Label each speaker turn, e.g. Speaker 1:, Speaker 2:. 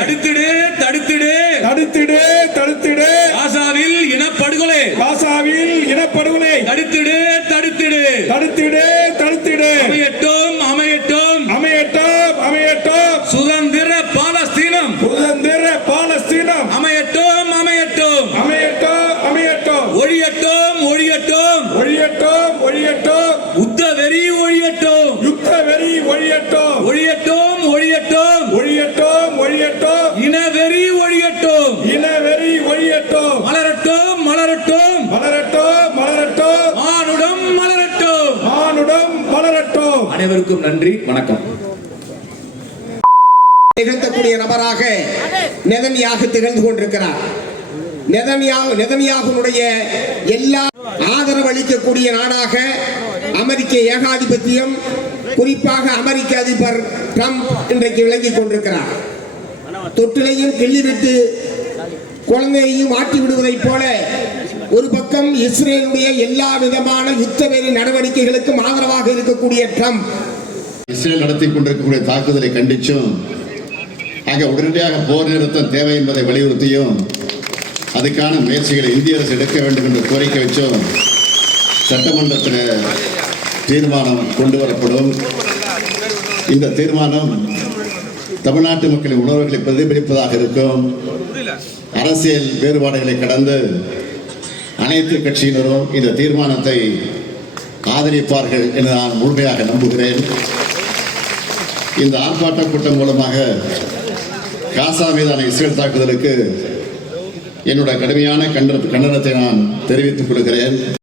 Speaker 1: தடுத்திடு தடுத்திடு.
Speaker 2: தடுத்திடு தடுத்திடு.
Speaker 1: காசாவில் இனப்படுகொலை.
Speaker 2: காசாவில் இனப்படுகொலை.
Speaker 1: தடுத்திடு தடுத்திடு.
Speaker 2: தடுத்திடு தடுத்திடு.
Speaker 1: அமையட்டும் அமையட்டும்.
Speaker 2: அமையட்டும் அமையட்டும்.
Speaker 1: சுதந்திர பாலஸ்தீனம்.
Speaker 2: சுதந்திர பாலஸ்தீனம்.
Speaker 1: அமையட்டும் அமையட்டும்.
Speaker 2: அமையட்டும் அமையட்டும்.
Speaker 1: ஒழியட்டும் ஒழியட்டும்.
Speaker 2: ஒழியட்டும் ஒழியட்டும்.
Speaker 1: உத்த வெறி ஒழியட்டும்.
Speaker 2: யுத்த வெறி ஒழியட்டும்.
Speaker 1: ஒழியட்டும்
Speaker 2: மலரட்டும்
Speaker 1: அனைவருக்கும் நன்றி வணக்கம்.
Speaker 3: நிகழ்த்தக்கூடிய நபராக நெதன்யாகு திகழ்ந்து கொண்டிருக்கிறார். நெதன்யாகு நெதன்யாகுனுடைய எல்லா ஆதரவு அளிக்கக்கூடிய நாடாக அமெரிக்க ஏகாதிபத்தியம் குறிப்பாக அமெரிக்க அதிபர் ட்ரம்ப் இன்றைக்கு விளங்கிக் கொண்டிருக்கிறார். தொட்டிலையும் கிள்ளிவிட்டு குழந்தையையும் ஆட்டி விடுவதைப் போல ஒரு பக்கம் இஸ்ரேலுடைய எல்லா விதமான யுத்தவெறி நடவடிக்கைகளுக்கும் ஆதரவாக இருக்கக்கூடிய ட்ரம்ப்.
Speaker 4: இஸ்ரேல் நடத்தி கொண்டிருக்கக்கூடிய தாக்குதலை கண்டிச்சும் ஆக உடனடியாக போர் நிறுத்தம் தேவை என்பதை வலியுறுத்தியும் அதுக்கான முயற்சிகளை இந்திய அரசு எடுக்க வேண்டும் என்று கோரிக்கை வச்சும் சட்டமன்றத்தில் தீர்மானம் கொண்டு வரப்படும் இந்த தீர்மானம் தமிழ்நாட்டு மக்களின் உணர்வுகளை பிரதிபலிப்பதாக இருக்கும். அரசியல் வேறுபாடுகளை கடந்து அனைத்து கட்சியினரும் இந்த தீர்மானத்தை ஆதரிப்பார்கள் என்று நான் முழுமையாக நம்புகிறேன். இந்த ஆர்ப்பாட்ட கூட்டம் மூலமாக காசா மீதான இஸ்ரேல் தாக்குதலுக்கு என்னோட கடுமையான கண்டன கண்டனத்தை நான் தெரிவித்துக் கொள்கிறேன்.